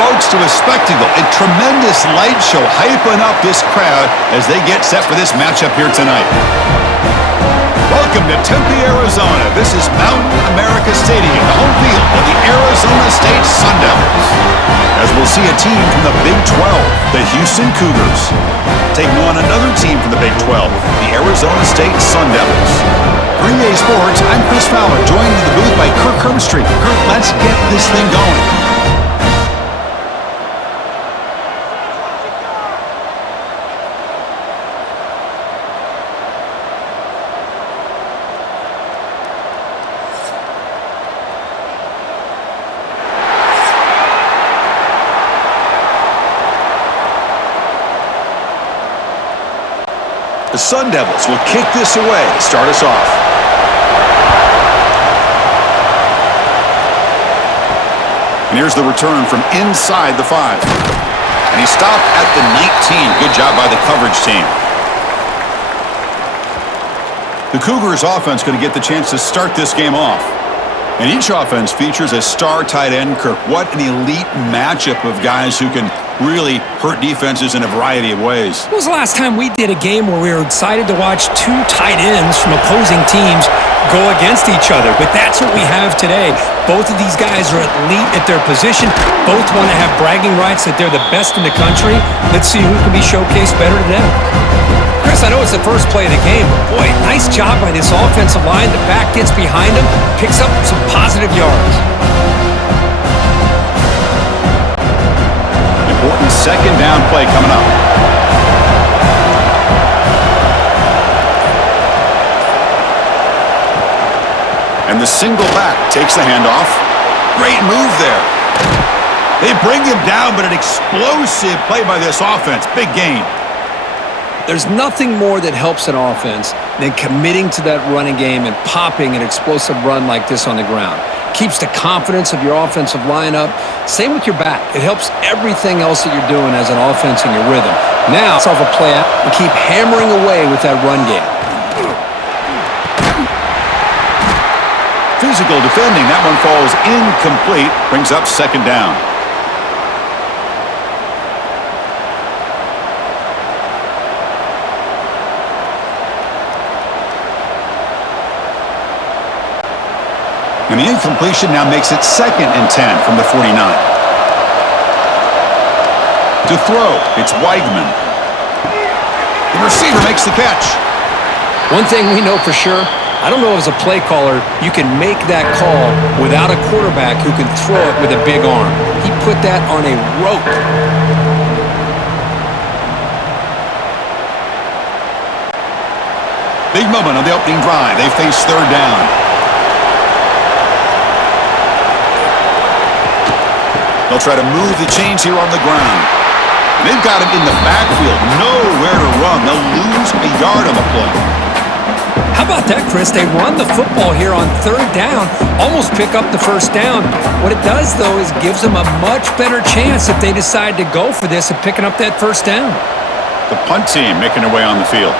folks, to a spectacle. A tremendous light show hyping up this crowd as they get set for this matchup here tonight. Welcome to Tempe, Arizona. This is Mountain America Stadium, the home field of the Arizona State Sun Devils. As we'll see a team from the Big 12, the Houston Cougars, taking on another team from the Big 12, the Arizona State Sun Devils. For EA Sports, I'm Chris Fowler, joined in the booth by Kirk Herbstreit. Kirk, let's get this thing going. The Sun Devils will kick this away to start us off. And here's the return from inside the 5. And he stopped at the 19. Good job by the coverage team. The Cougars offense going to get the chance to start this game off. And each offense features a star tight end, Kirk. What an elite matchup of guys who can really hurt defenses in a variety of ways. When was the last time we did a game where we were excited to watch two tight ends from opposing teams go against each other? But that's what we have today. Both of these guys are elite at their position. Both want to have bragging rights that they're the best in the country. Let's see who can be showcased better today. Chris, I know it's the first play of the game, but boy, nice job by this offensive line. The back gets behind him, picks up some positive yards. Important second down play coming up. And the single back takes the handoff. Great move there. They bring him down, but an explosive play by this offense. Big gain. There's nothing more that helps an offense than committing to that running game and popping an explosive run like this on the ground. Keeps the confidence of your offensive lineup. Same with your back. It helps everything else that you're doing as an offense in your rhythm. Now, it's off a play out and keep hammering away with that run game. Physical defending. That one falls incomplete. Brings up second down. And the incompletion now makes it 2nd and 10 from the 49. To throw, it's Weigman. The receiver makes the catch. One thing we know for sure, I don't know as a play caller, you can make that call without a quarterback who can throw it with a big arm. He put that on a rope. Big moment on the opening drive. They face third down. They'll try to move the chains here on the ground. They've got him in the backfield. Nowhere to run. They'll lose a yard on the play. How about that, Chris? They run the football here on third down, almost pick up the first down. What it does, though, is gives them a much better chance if they decide to go for this of picking up that first down. The punt team making their way on the field.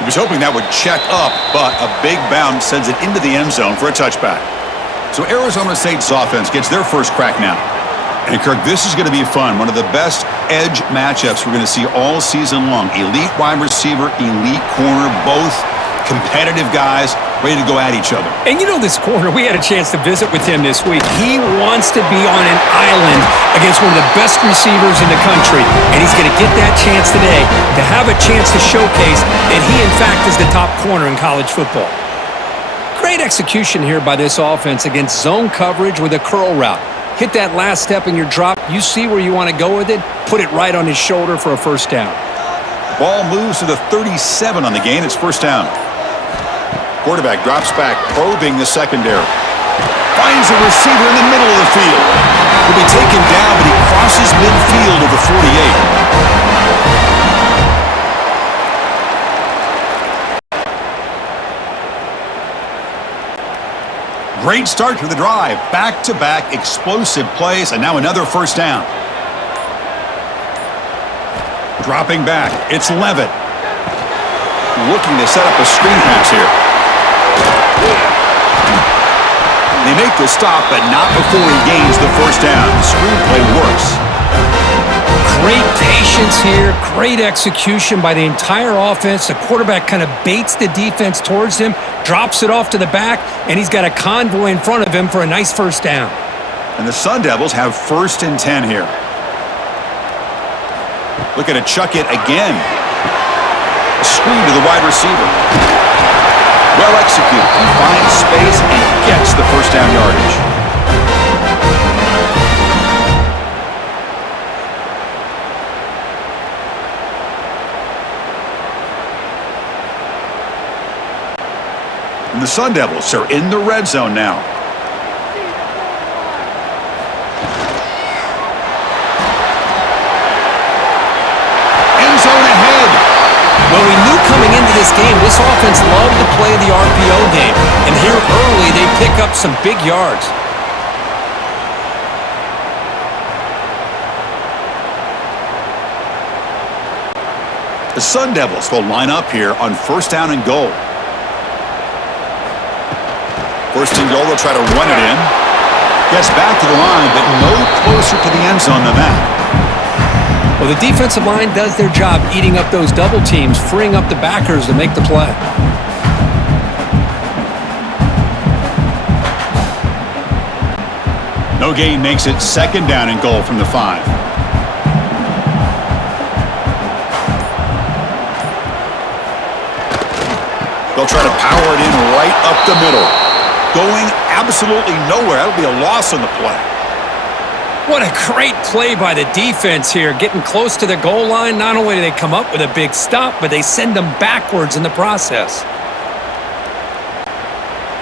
He was hoping that would check up, but a big bounce sends it into the end zone for a touchback. So Arizona State's offense gets their first crack now. And Kirk, this is going to be fun. One of the best edge matchups we're going to see all season long. Elite wide receiver, elite corner, both competitive guys ready to go at each other. And you know this corner, we had a chance to visit with him this week. He wants to be on an island against one of the best receivers in the country. And he's going to get that chance today to have a chance to showcase that he, in fact, is the top corner in college football. Great execution here by this offense against zone coverage with a curl route. Hit that last step in your drop. You see where you want to go with it. Put it right on his shoulder for a first down. Ball moves to the 37 on the gain. It's first down. Quarterback drops back, probing the secondary. Finds a receiver in the middle of the field. He'll be taken down, but he crosses midfield of the 48. Great start to the drive. Back-to-back explosive plays, and now another first down. Dropping back, it's Levitt. Looking to set up a screen pass here. They make the stop, but not before he gains the first down. The screenplay works. Great patience here, great execution by the entire offense. The quarterback kind of baits the defense towards him, drops it off to the back, and he's got a convoy in front of him for a nice first down. And the Sun Devils have 1st and 10 here. Looking to chuck it again. A screen to the wide receiver. Well executed. He finds space and gets the first down yardage. And the Sun Devils are in the red zone now. End zone ahead. Well, we knew coming into this game, this offense loved to play the RPO game. And here early, they pick up some big yards. The Sun Devils will line up here on 1st down and goal. 1st and goal, they'll try to run it in. Gets back to the line, but no closer to the end zone than that. Well, the defensive line does their job eating up those double teams, freeing up the backers to make the play. No gain makes it 2nd down and goal from the 5. They'll try to power it in right up the middle. Going absolutely nowhere. That'll be a loss on the play. What a great play by the defense here. Getting close to the goal line, not only do they come up with a big stop, but they send them backwards in the process.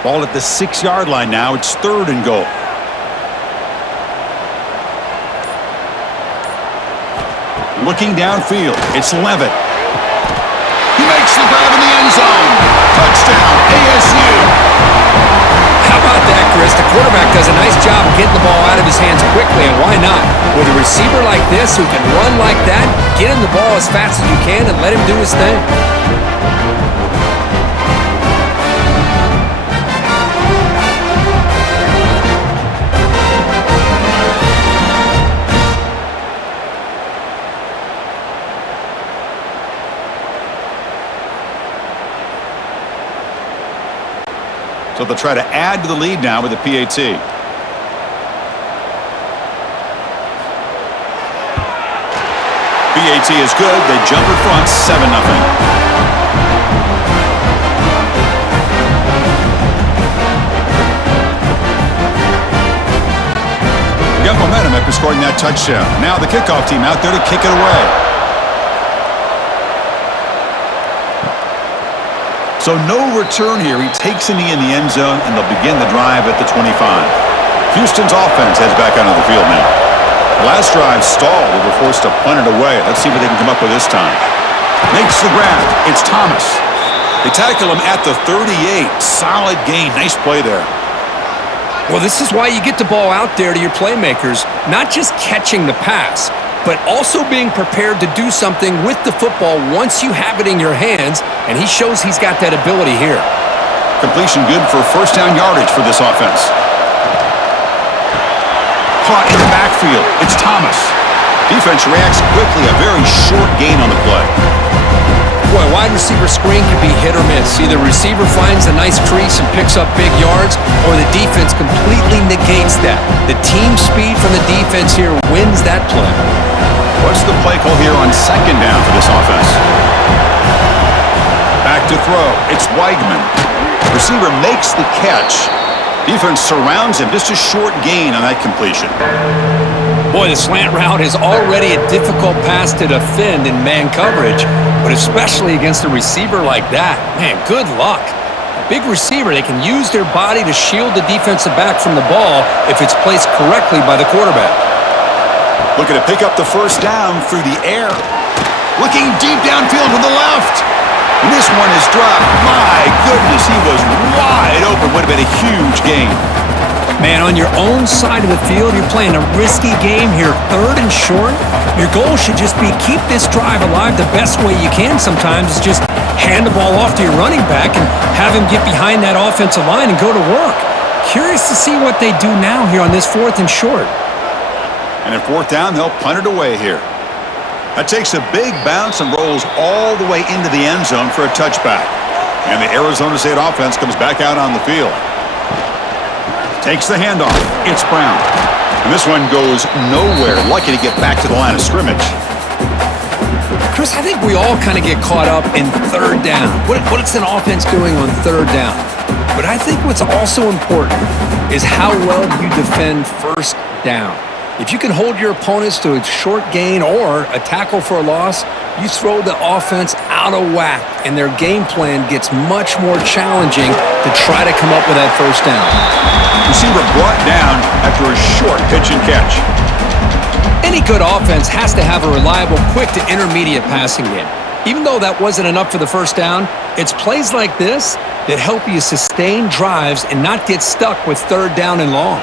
Ball at the 6-yard line now. It's 3rd and goal. Looking downfield, it's Levitt. He makes the grab in the end zone. Touchdown, ASU. How about that, Chris? The quarterback does a nice job getting the ball out of his hands quickly, and why not? With a receiver like this who can run like that, get him the ball as fast as you can and let him do his thing. So they'll try to add to the lead now with a PAT. PAT is good. They jump in front, 7-0. Got momentum after scoring that touchdown. Now the kickoff team out there to kick it away. So no return here. He takes a knee in the end zone, and they'll begin the drive at the 25. Houston's offense heads back onto the field now. Last drive stalled. They were forced to punt it away. Let's see what they can come up with this time. Makes the grab. It's Thomas. They tackle him at the 38. Solid gain. Nice play there. Well, this is why you get the ball out there to your playmakers, not just catching the pass, but also being prepared to do something with the football once you have it in your hands, and he shows he's got that ability here. Completion good for 1st down yardage for this offense. Caught in the backfield. It's Thomas. Defense reacts quickly. A very short gain on the play. Boy, a wide receiver screen can be hit or miss. Either receiver finds a nice crease and picks up big yards, or the defense completely negates that. The team speed from the defense here wins that play. What's the play call here on 2nd down for this offense? Back to throw. It's Weigman. Receiver makes the catch. Defense surrounds him. Just a short gain on that completion. Boy, the slant route is already a difficult pass to defend in man coverage, but especially against a receiver like that. Man, good luck. A big receiver, they can use their body to shield the defensive back from the ball if it's placed correctly by the quarterback. Looking to pick up the 1st down through the air. Looking deep downfield to the left. And this one is dropped. My goodness, he was wide open. Would have been a huge gain. Man, on your own side of the field, you're playing a risky game here, 3rd and short. Your goal should just be keep this drive alive the best way you can sometimes is just hand the ball off to your running back and have him get behind that offensive line and go to work. Curious to see what they do now here on this 4th and short. And at 4th down, they'll punt it away here. That takes a big bounce and rolls all the way into the end zone for a touchback. And the Arizona State offense comes back out on the field. Takes the handoff. It's Brown. And this one goes nowhere. Lucky to get back to the line of scrimmage. Chris, I think we all kind of get caught up in 3rd down. What's an offense doing on 3rd down? But I think what's also important is how well you defend 1st down. If you can hold your opponents to a short gain or a tackle for a loss, you throw the offense out of whack, and their game plan gets much more challenging to try to come up with that 1st down. Receiver brought down after a short pitch and catch. Any good offense has to have a reliable, quick to intermediate passing game. Even though that wasn't enough for the 1st down, it's plays like this that help you sustain drives and not get stuck with 3rd down and long.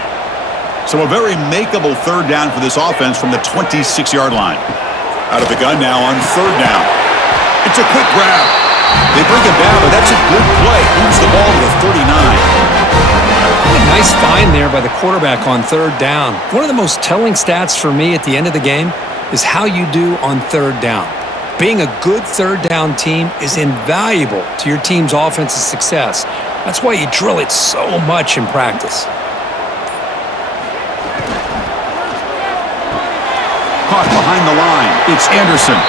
So a very makeable 3rd down for this offense from the 26-yard line. Out of the gun now on 3rd down. It's a quick grab. They bring him down, but that's a good play. Moves the ball to the 39. A nice find there by the quarterback on 3rd down. One of the most telling stats for me at the end of the game is how you do on 3rd down. Being a good 3rd down team is invaluable to your team's offensive success. That's why you drill it so much in practice. Caught behind the line. It's Anderson.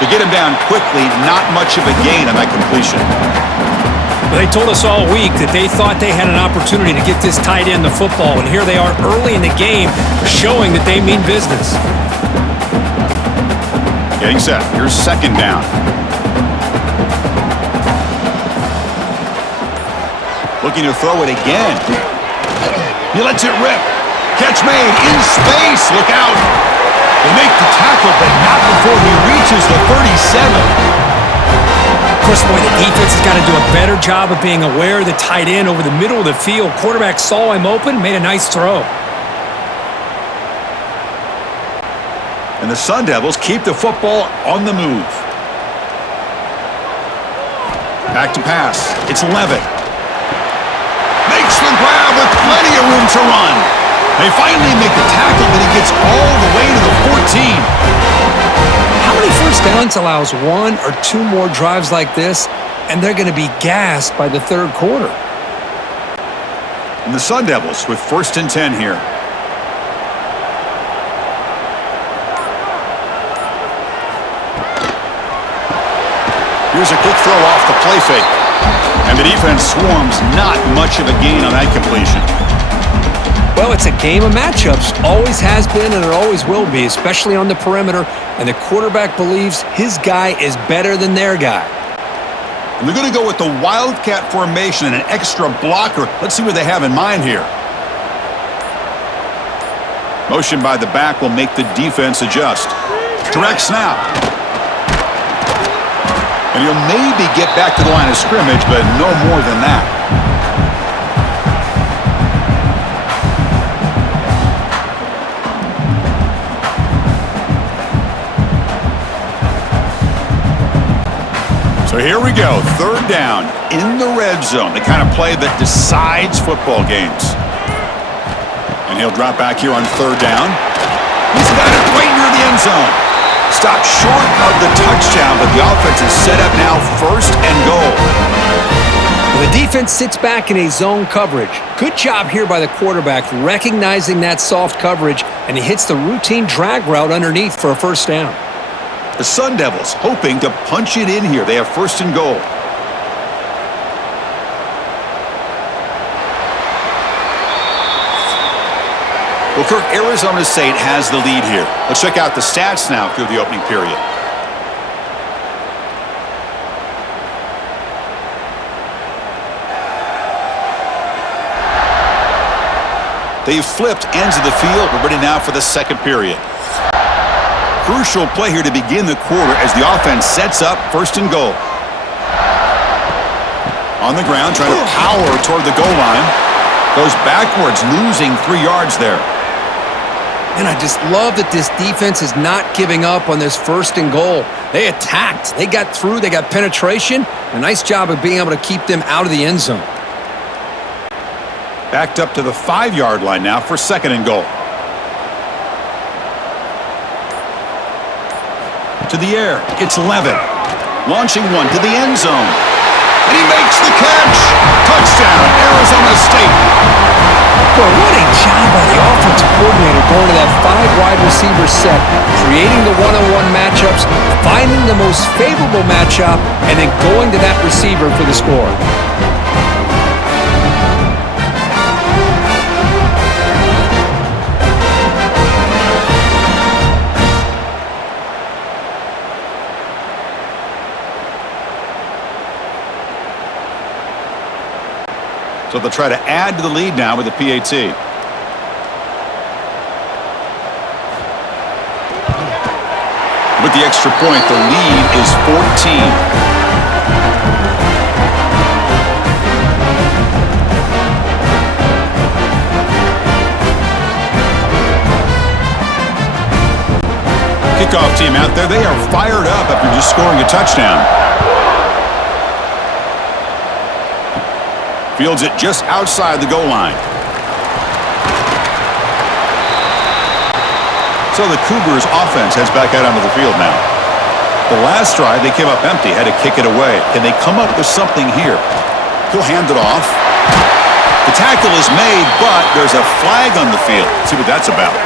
To get him down quickly, not much of a gain on that completion. They told us all week that they thought they had an opportunity to get this tight end the football, and here they are early in the game showing that they mean business. Getting set. Here's 2nd down. Looking to throw it again. He lets it rip. Catch made in space. Look out. They make the tackle, but not before he reaches the 37. Of course, boy, the defense has got to do a better job of being aware of the tight end over the middle of the field. Quarterback saw him open, made a nice throw. And the Sun Devils keep the football on the move. Back to pass. It's Levitt. Makes the grab with plenty of room to run. They finally make the tackle, but he gets all the way to the 14. How many 1st downs allows 1 or 2 more drives like this, and they're going to be gassed by the 3rd quarter? And the Sun Devils with 1st and 10 here. Here's a quick throw off the play fake. And the defense swarms, not much of a gain on that completion. Well, it's a game of matchups. Always has been and it always will be, especially on the perimeter. And the quarterback believes his guy is better than their guy. And they're going to go with the Wildcat formation and an extra blocker. Let's see what they have in mind here. Motion by the back will make the defense adjust. Direct snap. And he'll maybe get back to the line of scrimmage, but no more than that. So here we go, 3rd down in the red zone, the kind of play that decides football games. And he'll drop back here on 3rd down. He's got it right near the end zone. Stopped short of the touchdown, but the offense is set up now 1st and goal. The defense sits back in a zone coverage. Good job here by the quarterback recognizing that soft coverage, and he hits the routine drag route underneath for a 1st down. The Sun Devils hoping to punch it in here. They have 1st and goal. Well, Kirk, Arizona State has the lead here. Let's check out the stats now through the opening period. They've flipped ends of the field. We're ready now for the 2nd period. Crucial play here to begin the quarter as the offense sets up 1st and goal. On the ground, trying to power toward the goal line. Goes backwards, losing 3 yards there. And I just love that this defense is not giving up on this 1st and goal. They attacked. They got through. They got penetration. A nice job of being able to keep them out of the end zone. Backed up to the 5-yard line now for 2nd and goal. To the air. It's Levin. Launching one to the end zone. And he makes the catch. Touchdown, Arizona State. Boy, what a job by the offensive coordinator going to that 5 wide receiver set, creating the one-on-one matchups, finding the most favorable matchup, and then going to that receiver for the score. So they'll try to add to the lead now with the PAT. With the extra point, the lead is 14. Kickoff team out there, they are fired up after just scoring a touchdown. Fields it just outside the goal line. So the Cougars offense heads back out onto the field now. The last drive, they came up empty, had to kick it away. Can they come up with something here? He'll hand it off. The tackle is made, but there's a flag on the field. Let's see what that's about.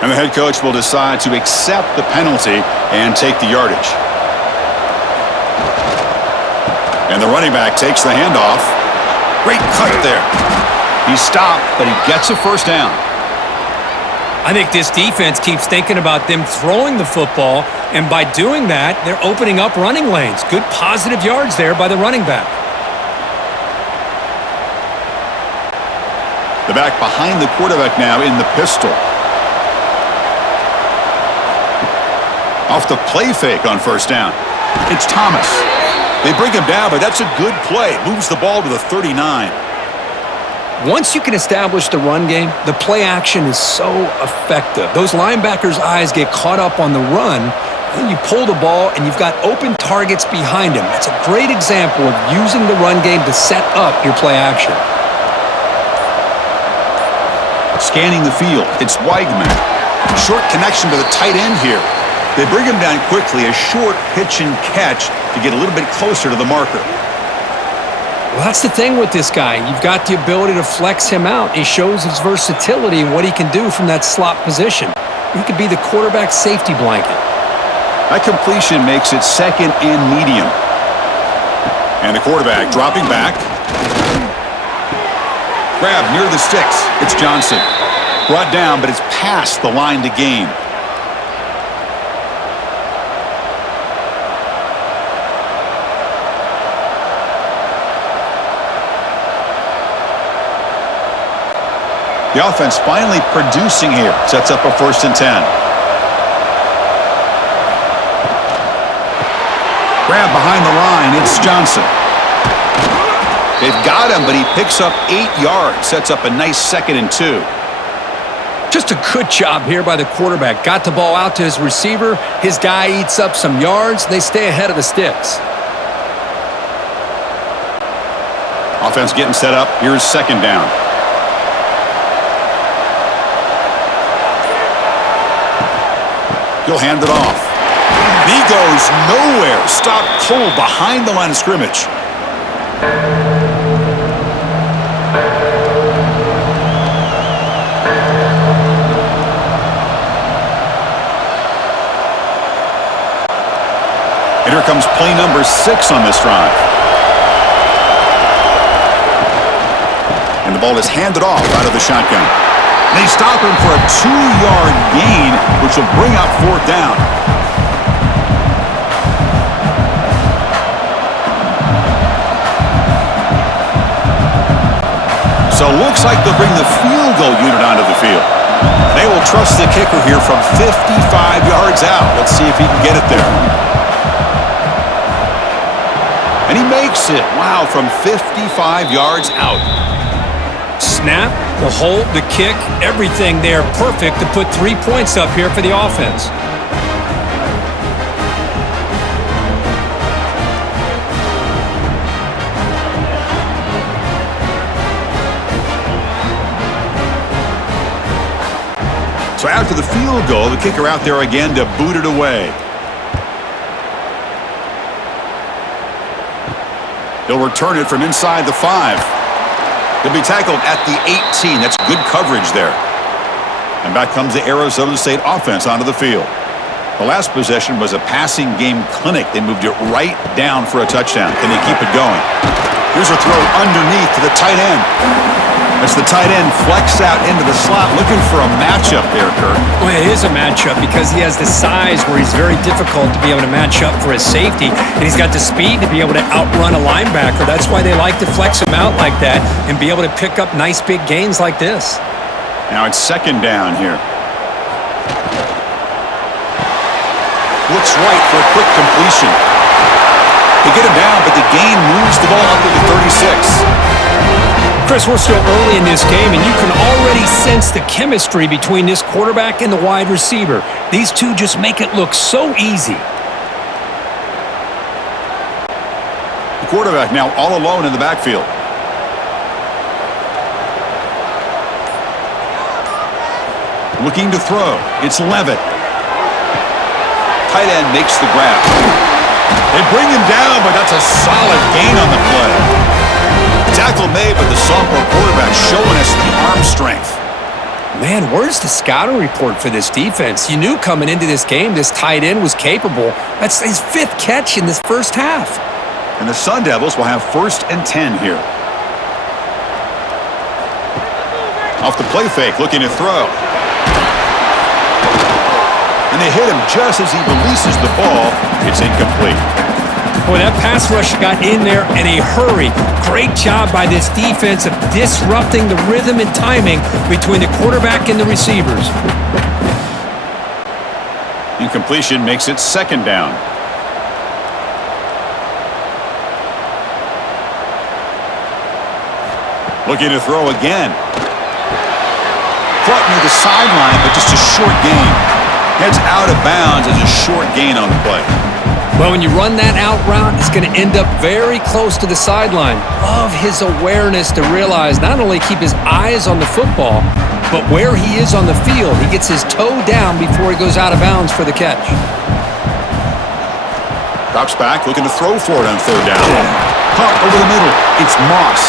And the head coach will decide to accept the penalty and take the yardage. And the running back takes the handoff. Great cut there. He stopped, but he gets a 1st down. I think this defense keeps thinking about them throwing the football, and by doing that, they're opening up running lanes. Good positive yards there by the running back. The back behind the quarterback now in the pistol. Off the play fake on 1st down. It's Thomas. They bring him down, but that's a good play. Moves the ball to the 39. Once you can establish the run game, the play action is so effective. Those linebackers' eyes get caught up on the run, and then you pull the ball, and you've got open targets behind him. It's a great example of using the run game to set up your play action. Scanning the field, it's Weigman. Short connection to the tight end here. They bring him down quickly, a short pitch and catch to get a little bit closer to the marker. Well, that's the thing with this guy. You've got the ability to flex him out. He shows his versatility and what he can do from that slot position. He could be the quarterback safety blanket. That completion makes it 2nd and medium. And the quarterback dropping back. Grab near the sticks. It's Johnson. Brought down, but it's past the line to gain. The offense finally producing here. Sets up a 1st and 10. Grab behind the line. It's Johnson. They've got him, but he picks up 8 yards. Sets up a nice 2nd and 2. Just a good job here by the quarterback. Got the ball out to his receiver. His guy eats up some yards. They stay ahead of the sticks. Offense getting set up. Here's 2nd down. He'll hand it off. And he goes nowhere. Stopped cold behind the line of scrimmage. And here comes play number 6 on this drive. And the ball is handed off out of the shotgun. They stop him for a 2-yard gain, which will bring up 4th down. So it looks like they'll bring the field goal unit onto the field. They will trust the kicker here from 55 yards out. Let's see if he can get it there. And he makes it. Wow, from 55 yards out. Snap, the hold, the kick, everything there perfect to put 3 points up here for the offense. So after the field goal, the kicker out there again to boot it away. He'll return it from inside the 5. He'll be tackled at the 18. That's good coverage there. And back comes the Arizona State offense onto the field. The last possession was a passing game clinic. They moved it right down for a touchdown. Can they keep it going? Here's a throw underneath to the tight end. As the tight end flex out into the slot, looking for a matchup there, Kurt. Well, it is a matchup because he has the size where he's very difficult to be able to match up for his safety, and he's got the speed to be able to outrun a linebacker. That's why they like to flex him out like that and be able to pick up nice big gains like this. Now it's second down here. Looks right for a quick completion. They get him down, but the gain moves the ball up to the 36. Chris, we're still early in this game, and you can already sense the chemistry between this quarterback and the wide receiver. These two just make it look so easy. The quarterback now all alone in the backfield. Looking to throw. It's Levitt. Tight end makes the grab. They bring him down, but that's a solid gain on the play. Tackle made, but the sophomore quarterback showing us the arm strength. Man, where's the scouting report for this defense? You knew coming into this game this tight end was capable. That's his 5th catch in this first half. And the Sun Devils will have 1st and 10 here. Off the play fake, looking to throw. And they hit him just as he releases the ball. It's incomplete. Boy, that pass rush got in there in a hurry. Great job by this defense of disrupting the rhythm and timing between the quarterback and the receivers. Incompletion makes it second down. Looking to throw again. Caught near the sideline, but just a short gain. Heads out of bounds as a short gain on the play. Well, when you run that out route, it's going to end up very close to the sideline. Love his awareness to realize not only keep his eyes on the football, but where he is on the field. He gets his toe down before he goes out of bounds for the catch. Drops back, looking to throw for it on third down. Pump over the middle. It's Moss.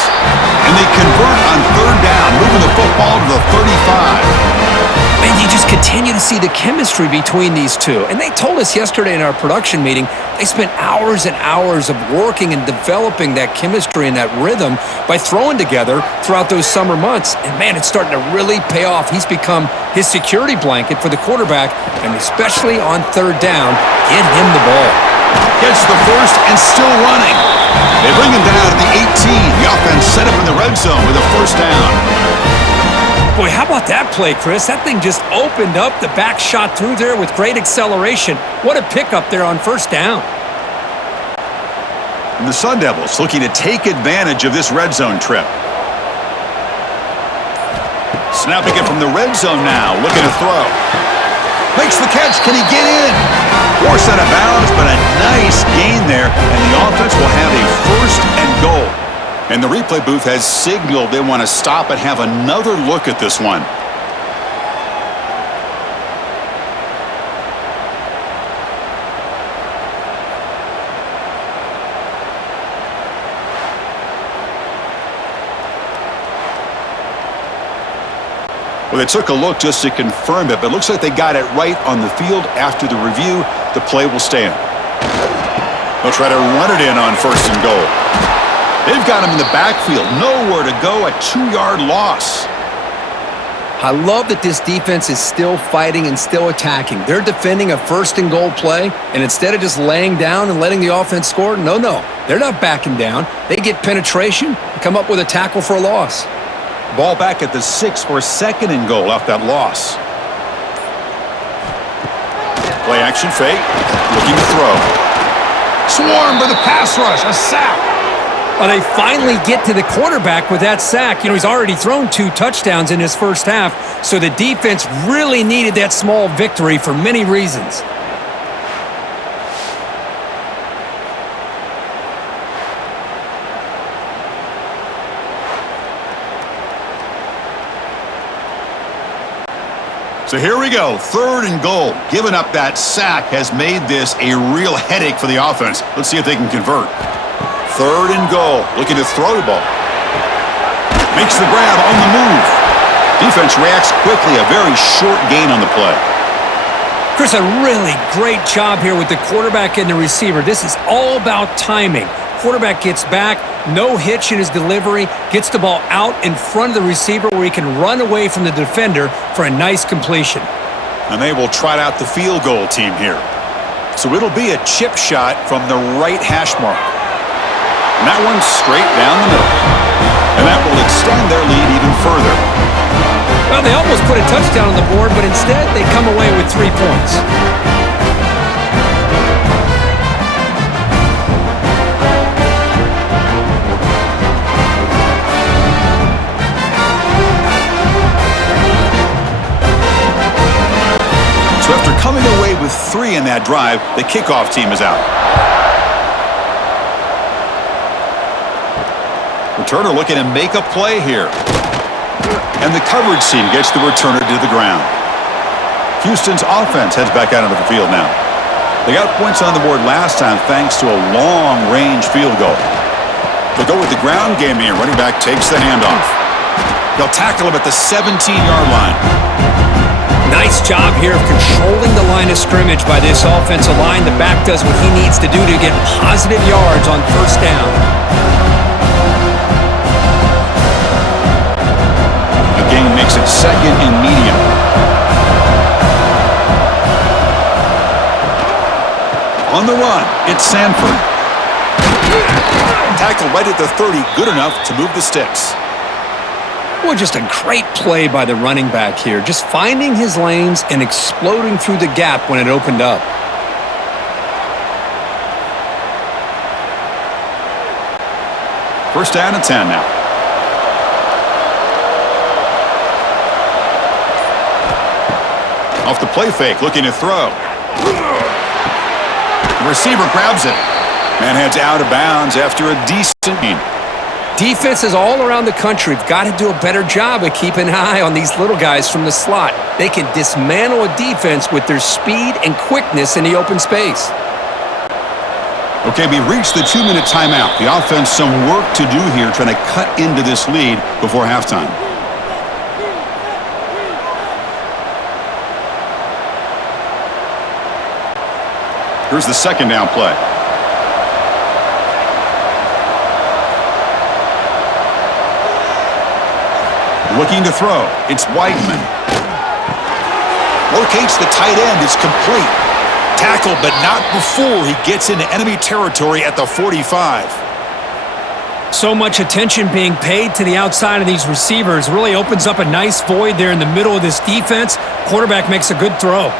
And they convert on third down, moving the football to the 35. And you just continue to see the chemistry between these two. And they told us yesterday in our production meeting, they spent hours and hours of working and developing that chemistry and that rhythm by throwing together throughout those summer months. And man, it's starting to really pay off. He's become his security blanket for the quarterback, and especially on third down, get him the ball. Gets the first and still running. They bring him down at the 18. The offense set up in the red zone with a first down. Boy, how about that play, Chris? That thing just opened up. The back shot through there with great acceleration. What a pickup there on first down. And the Sun Devils looking to take advantage of this red zone trip. Snapping it from the red zone now. Looking to throw. Makes the catch. Can he get in? Forced out of bounds, but a nice gain there. And the offense will have a first and goal. And the replay booth has signaled they want to stop and have another look at this one. Well, they took a look just to confirm it, but it looks like they got it right on the field. After the review, the play will stand. They'll try to run it in on first and goal. They've got him in the backfield. Nowhere to go, a 2-yard loss. I love that this defense is still fighting and still attacking. They're defending a first and goal play, and instead of just laying down and letting the offense score, no, they're not backing down. They get penetration and come up with a tackle for a loss. Ball back at the 6 for 2nd and goal off that loss. Play action fake. Looking to throw. Swarmed by the pass rush. A sack. Well, they finally get to the quarterback with that sack. You know, he's already thrown 2 touchdowns in his first half, so the defense really needed that small victory for many reasons. So here we go, 3rd and goal. Giving up that sack has made this a real headache for the offense. Let's see if they can convert. 3rd and goal, looking to throw the ball. Makes the grab on the move. Defense reacts quickly, a very short gain on the play. Chris, a really great job here with the quarterback and the receiver. This is all about timing. Quarterback gets back, no hitch in his delivery, gets the ball out in front of the receiver where he can run away from the defender for a nice completion. And they will trot out the field goal team here. So it'll be a chip shot from the right hash mark. And that one's straight down the middle. And that will extend their lead even further. Well, they almost put a touchdown on the board, but instead they come away with 3 points. So after coming away with 3 in that drive, the kickoff team is out. Returner looking to make a play here. And the coverage team gets the returner to the ground. Houston's offense heads back out into the field now. They got points on the board last time thanks to a long-range field goal. They'll go with the ground game here. Running back takes the handoff. They'll tackle him at the 17-yard line. Nice job here of controlling the line of scrimmage by this offensive line. The back does what he needs to do to get positive yards on 1st down. The game makes it 2nd and medium. On the run, it's Sanford. Tackle right at the 30, good enough to move the sticks. Boy, just a great play by the running back here. Just finding his lanes and exploding through the gap when it opened up. First down and 10 now. Off the play fake, looking to throw. The receiver grabs it. Man heads out of bounds after a decent gain. Defenses all around the country have got to do a better job of keeping an eye on these little guys from the slot. They can dismantle a defense with their speed and quickness in the open space. Okay, we reached the 2-minute timeout. The offense some work to do here trying to cut into this lead before halftime. Here's the 2nd down play. Looking to throw. It's Weidman. Locates the tight end. It's complete. Tackle, but not before he gets into enemy territory at the 45. So much attention being paid to the outside of these receivers. Really opens up a nice void there in the middle of this defense. Quarterback makes a good throw.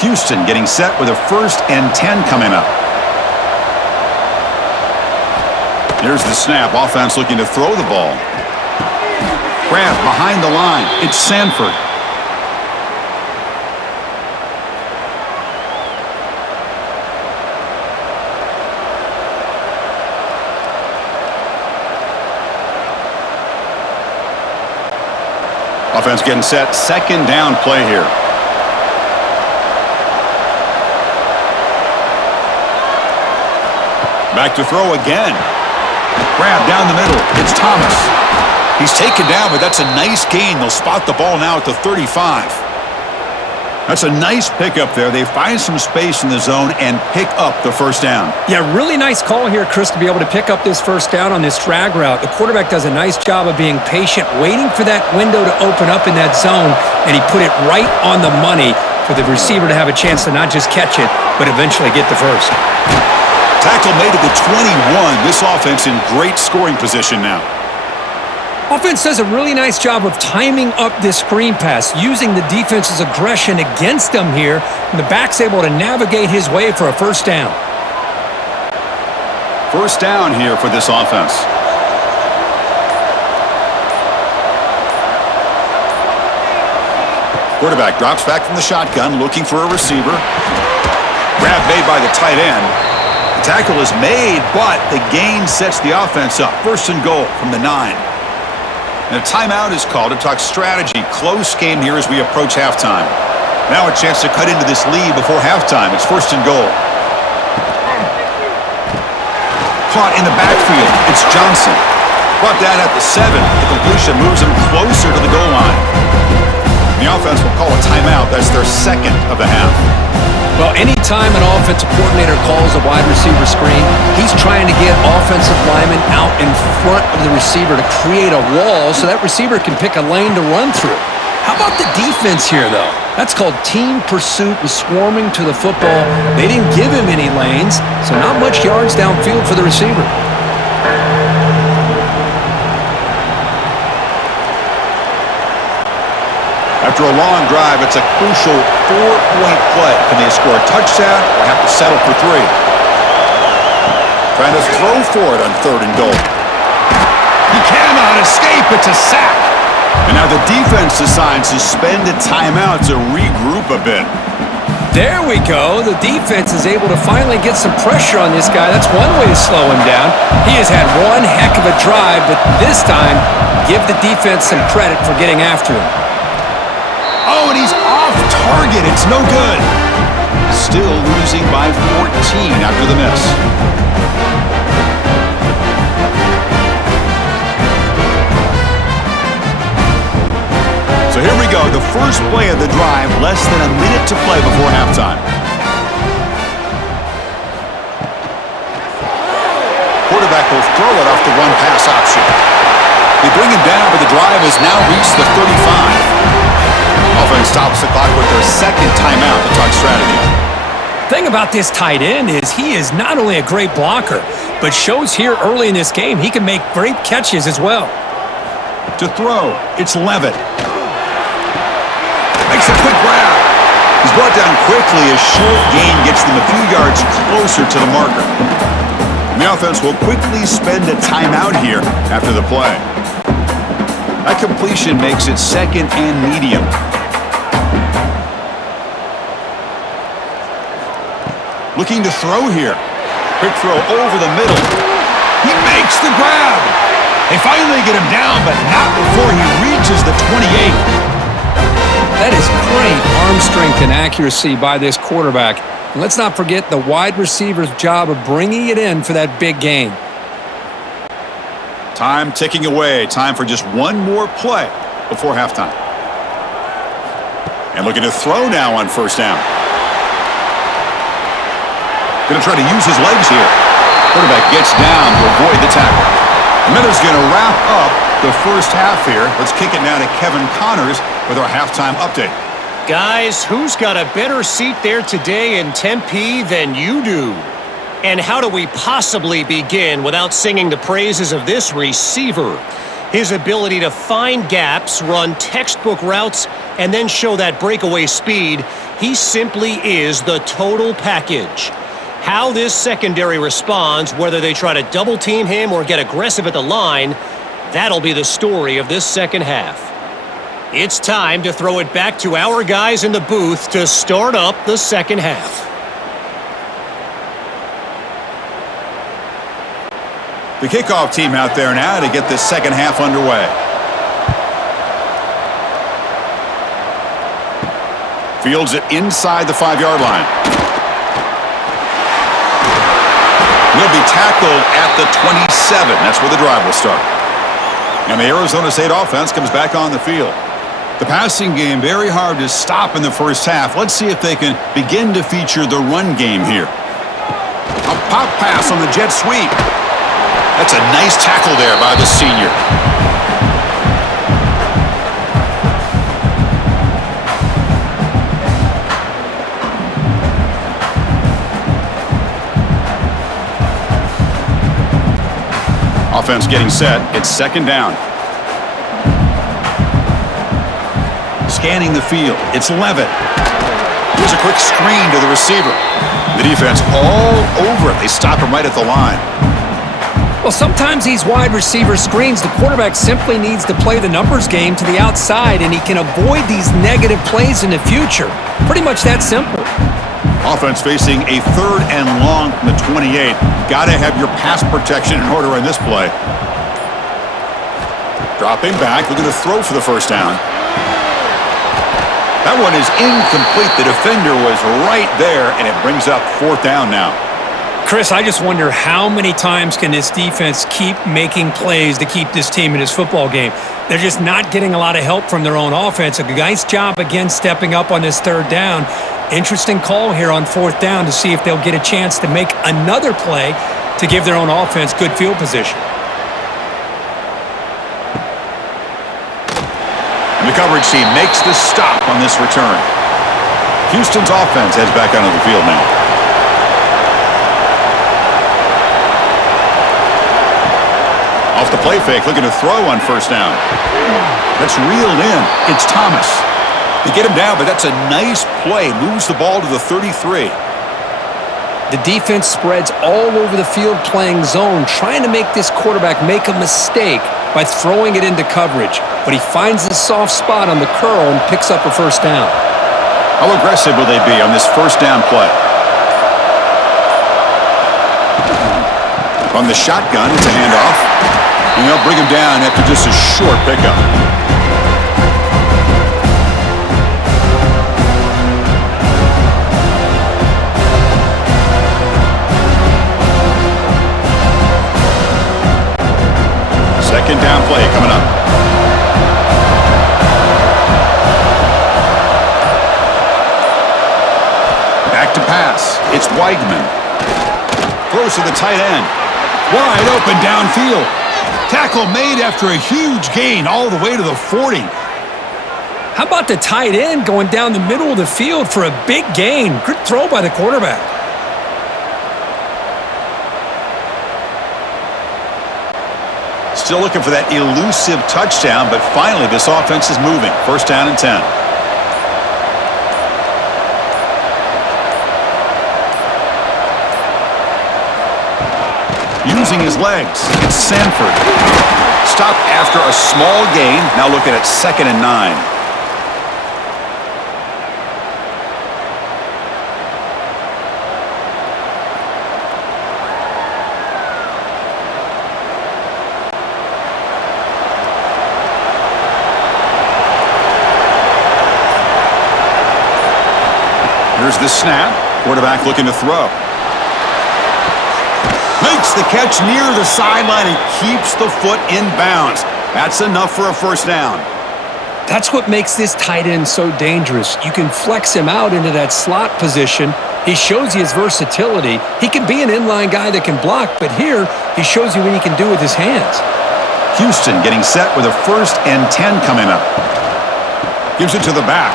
Houston getting set with a 1st and 10 coming up. Here's the snap. Offense looking to throw the ball. Grab behind the line. It's Sanford. Offense getting set. 2nd down play here. Back to throw again. Grab down the middle. It's Thomas. He's taken down, but that's a nice gain. They'll spot the ball now at the 35. That's a nice pickup there. They find some space in the zone and pick up the 1st down. Yeah, really nice call here, Chris, to be able to pick up this 1st down on this drag route. The quarterback does a nice job of being patient, waiting for that window to open up in that zone, and he put it right on the money for the receiver to have a chance to not just catch it, but eventually get the 1st. Tackle made at the 21. This offense in great scoring position now. Offense does a really nice job of timing up this screen pass, using the defense's aggression against them here, and the back's able to navigate his way for a first down. First down here for this offense. Quarterback drops back from the shotgun, looking for a receiver. Grab made by the tight end. The tackle is made, but the gain sets the offense up. First and goal from the 9. And a timeout is called to talk strategy. Close game here as we approach halftime. Now a chance to cut into this lead before halftime. It's first and goal. Caught in the backfield. It's Johnson. Brought down at the 7. The completion moves him closer to the goal line. The offense will call a timeout. That's their second of the half. Well, anytime an offensive coordinator calls a wide receiver screen, he's trying to get offensive linemen out in front of the receiver to create a wall so that receiver can pick a lane to run through. How about the defense here, though? That's called team pursuit and swarming to the football. They didn't give him any lanes, so not much yards downfield for the receiver. After a long drive, it's a crucial 4-point play. Can they score a touchdown or have to settle for 3? Trying to throw for it on third and goal. He cannot escape. It's a sack. And now the defense decides to spend a timeout to regroup a bit. There we go. The defense is able to finally get some pressure on this guy. That's one way to slow him down. He has had one heck of a drive, but this time, give the defense some credit for getting after him. Oh, and he's off target. It's no good. Still losing by 14 after the miss. So here we go. The first play of the drive, less than a minute to play before halftime. Quarterback will throw it off the run pass option. They bring him down, but the drive has now reached the 35. Offense stops the clock with their second timeout to talk strategy. The thing about this tight end is he is not only a great blocker, but shows here early in this game he can make great catches as well. To throw, it's Levitt. Makes a quick grab. He's brought down quickly. A short gain gets them a few yards closer to the marker. And the offense will quickly spend a timeout here after the play. That completion makes it second and medium. Looking to throw here. Quick throw over the middle. He makes the grab. They finally get him down, but not before he reaches the 28. That is great arm strength and accuracy by this quarterback. And let's not forget the wide receiver's job of bringing it in for that big gain. Time ticking away. Time for just one more play before halftime. And looking to throw now on first down. Going to try to use his legs here. Quarterback gets down to avoid the tackle. Miller's going to wrap up the first half here. Let's kick it now to Kevin Connors with our halftime update. Guys, who's got a better seat there today in Tempe than you do? And how do we possibly begin without singing the praises of this receiver? His ability to find gaps, run textbook routes, and then show that breakaway speed. He simply is the total package. How this secondary responds, whether they try to double-team him or get aggressive at the line, that'll be the story of this second half. It's time to throw it back to our guys in the booth to start up the second half. The kickoff team out there now to get this second half underway. Fields it inside the 5-yard line. He'll be tackled at the 27. That's where the drive will start. And the Arizona State offense comes back on the field. The passing game very hard to stop in the first half. Let's see if they can begin to feature the run game here. A pop pass on the jet sweep. That's a nice tackle there by the senior. Offense getting set. It's second down. scanning the field. It's Levitt. Here's a quick screen to the receiver. The defense all over it. They stop him right at the line. Well, sometimes these wide receiver screens, the quarterback simply needs to play the numbers game to the outside, and he can avoid these negative plays in the future. Pretty much that simple. Offense facing a 3rd and long from the 28. Got to have your pass protection in order in this play. Dropping back, looking to throw for the first down. That one is incomplete. The defender was right there, and it brings up 4th down now. Chris, I just wonder how many times can this defense keep making plays to keep this team in this football game. They're just not getting a lot of help from their own offense. A nice job again stepping up on this 3rd down. Interesting call here on 4th down to see if they'll get a chance to make another play to give their own offense good field position. And the coverage team makes the stop on this return. Houston's offense heads back onto the field now. Off the play fake, looking to throw on 1st down. That's reeled in. It's Thomas. They get him down, but that's a nice play. Moves the ball to the 33. The defense spreads all over the field playing zone, trying to make this quarterback make a mistake by throwing it into coverage. But he finds the soft spot on the curl and picks up a 1st down. How aggressive will they be on this 1st down play? From the shotgun, it's a handoff. And they'll bring him down after just a short pickup. Second down play coming up. Back to pass. It's Weigman. Throws to the tight end. Wide open downfield. Tackle made after a huge gain all the way to the 40. How about the tight end going down the middle of the field for a big gain? Good throw by the quarterback. Still looking for that elusive touchdown, but finally this offense is moving. 1st down and 10. Using his legs, it's Sanford. Stop after a small gain. Now looking at 2nd and 9. Here's the snap. Quarterback looking to throw. Makes the catch near the sideline and keeps the foot in bounds. That's enough for a 1st down. That's what makes this tight end so dangerous. You can flex him out into that slot position. He shows you his versatility. He can be an inline guy that can block, but here he shows you what he can do with his hands. Houston getting set with a 1st and 10 coming up. Gives it to the back.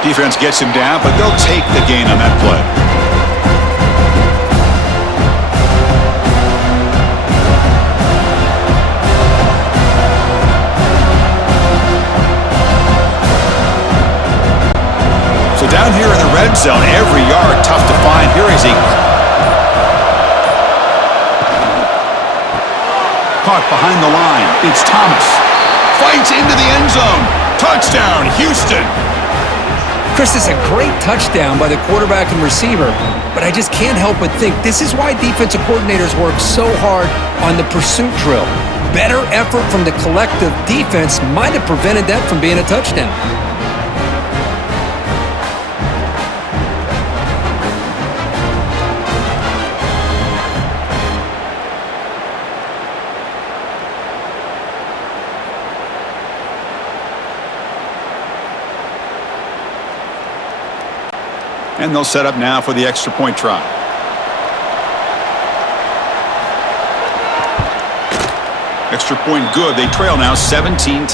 Defense gets him down, but they'll take the gain on that play. So down here in the red zone, every yard tough to find. Here is a caught behind the line. It's Thomas. Fights into the end zone. Touchdown, Houston. Chris, this is a great touchdown by the quarterback and receiver, but I just can't help but think this is why defensive coordinators work so hard on the pursuit drill. Better effort from the collective defense might have prevented that from being a touchdown. And they'll set up now for the extra point try. Extra point good. They trail now 17-10.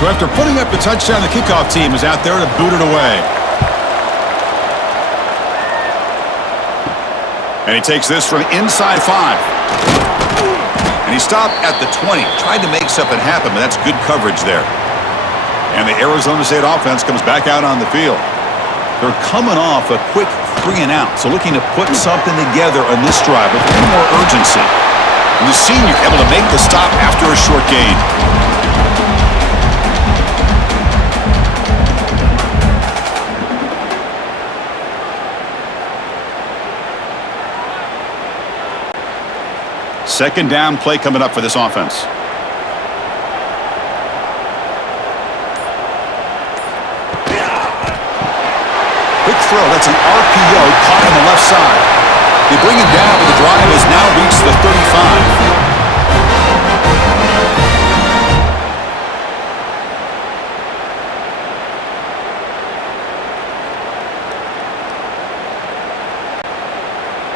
So after putting up the touchdown, the kickoff team is out there to boot it away. And he takes this from inside 5. And he stopped at the 20. Tried to make something happen, but that's good coverage there. And the Arizona State offense comes back out on the field. They're coming off a quick 3-and-out, so looking to put something together on this drive with a little more urgency. And the senior able to make the stop after a short gain. Second down play coming up for this offense. Quick throw, that's an RPO caught on the left side. They bring him down, but the drive has now reached the 35.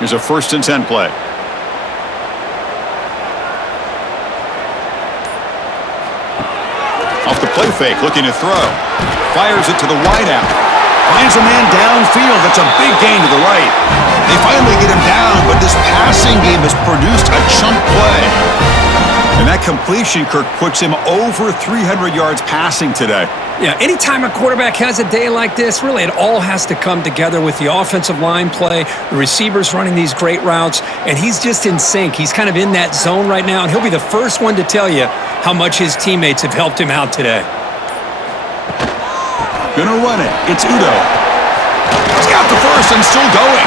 Here's a 1st and 10 play. Off the play fake, looking to throw. Fires it to the wideout. Finds a man downfield. That's a big gain to the right. They finally get him down, but this passing game has produced a chunk play. And that completion, Kirk, puts him over 300 yards passing today. Yeah, anytime a quarterback has a day like this, really it all has to come together with the offensive line play, the receivers running these great routes, and he's just in sync. He's kind of in that zone right now, and he'll be the first one to tell you how much his teammates have helped him out today. Gonna run it. It's Udo. He's got the first and still going.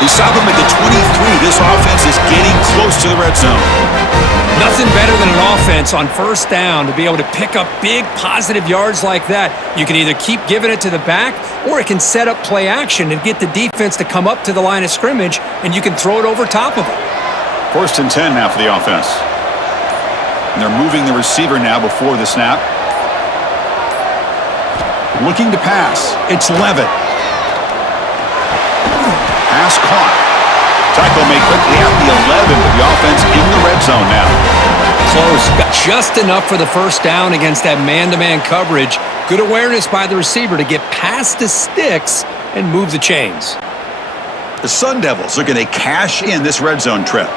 They stop him at the 23. This offense is getting close to the red zone. Nothing better than an offense on 1st down to be able to pick up big positive yards like that. You can either keep giving it to the back, or it can set up play action and get the defense to come up to the line of scrimmage, and you can throw it over top of them. 1st and 10 now for the offense. And they're moving the receiver now before the snap. Looking to pass. It's Levitt. Pass caught. Tackle made quickly at the 11, but the offense in the red zone now. Close. Got just enough for the 1st down against that man-to-man coverage. Good awareness by the receiver to get past the sticks and move the chains. The Sun Devils looking to cash in this red zone trip.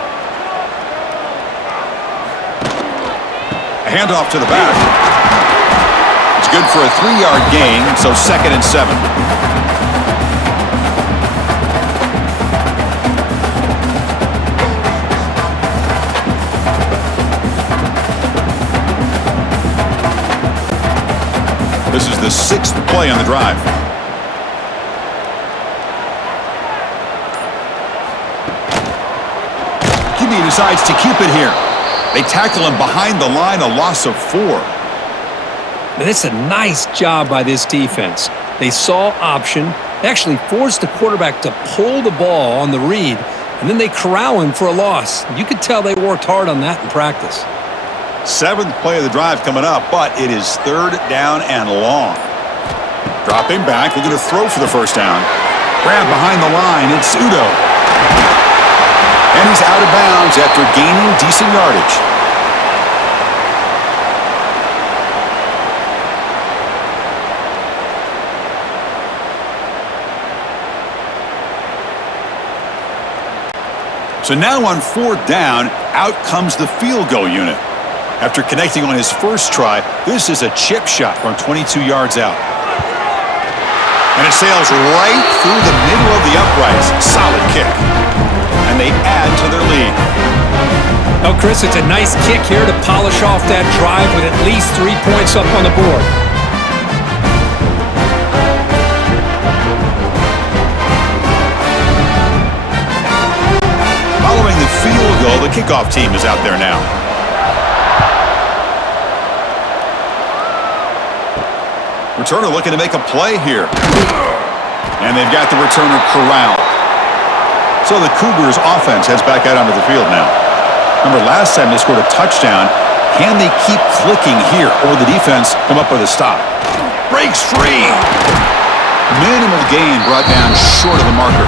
A handoff to the back. It's good for a 3-yard gain, so 2nd and 7. This is the 6th play on the drive. QB decides to keep it here. They tackle him behind the line, a loss of 4. And it's a nice job by this defense. They saw option. They actually forced the quarterback to pull the ball on the read, and then they corral him for a loss. You could tell they worked hard on that in practice. 7th play of the drive coming up, but it is 3rd down and long. Dropping back, looking to throw for the 1st down. Grab behind the line, it's Udo. And he's out of bounds after gaining decent yardage. So now on 4th down, out comes the field goal unit. After connecting on his first try, this is a chip shot from 22 yards out. And it sails right through the middle of the uprights. Solid kick. And they add to their lead. Oh, Chris, it's a nice kick here to polish off that drive with at least 3 points up on the board. Following the field goal, the kickoff team is out there now. Returner looking to make a play here. And they've got the returner corralled. So the Cougars offense heads back out onto the field now. Remember, last time they scored a touchdown. Can they keep clicking here, or the defense come up with a stop? Breaks free. Minimal gain brought down short of the marker.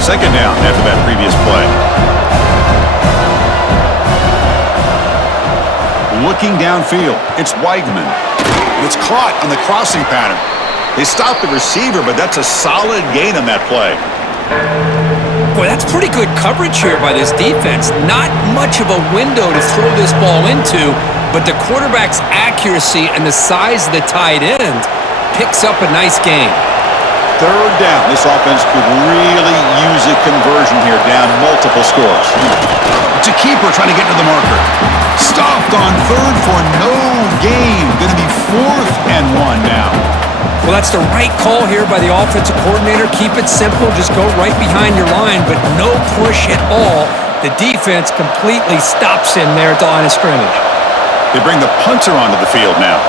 Second down after that previous play. looking downfield. It's Weigman. It's caught on the crossing pattern. They stopped the receiver, but that's a solid gain on that play. Boy, that's pretty good coverage here by this defense. Not much of a window to throw this ball into, but the quarterback's accuracy and the size of the tight end picks up a nice gain. Third down. This offense could really use a conversion here, down multiple scores. It's a keeper trying to get to the marker. Stopped on third for no gain. Going to be 4th and 1 now. Well, that's the right call here by the offensive coordinator. Keep it simple. Just go right behind your line, but no push at all. The defense completely stops him there at the line of scrimmage. They bring the punter onto the field now.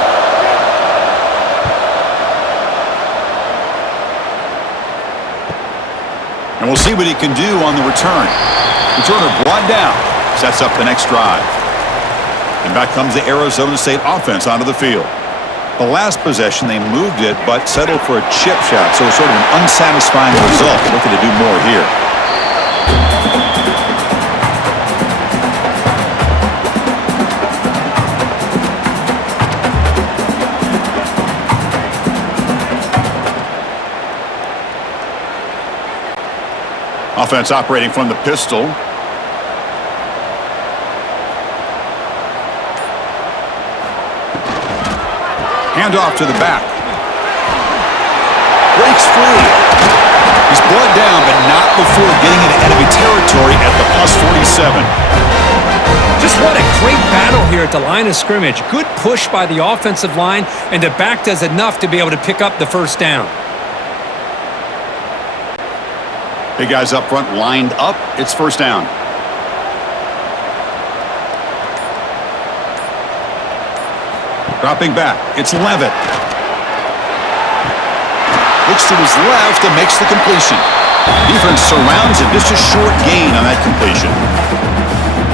And we'll see what he can do on the return. Returner brought down. Sets up the next drive. And back comes the Arizona State offense onto the field. The last possession, they moved it, but settled for a chip shot, so sort of an unsatisfying result. Looking to do more here. Offense operating from the pistol. Handoff to the back. Breaks free. He's brought down, but not before getting into enemy territory at the +47. Just what a great battle here at the line of scrimmage. Good push by the offensive line, and the back does enough to be able to pick up the first down. Big guys up front lined up. It's first down. Dropping back. It's Levitt. Looks to his left and makes the completion. Defense surrounds him. Just a short gain on that completion.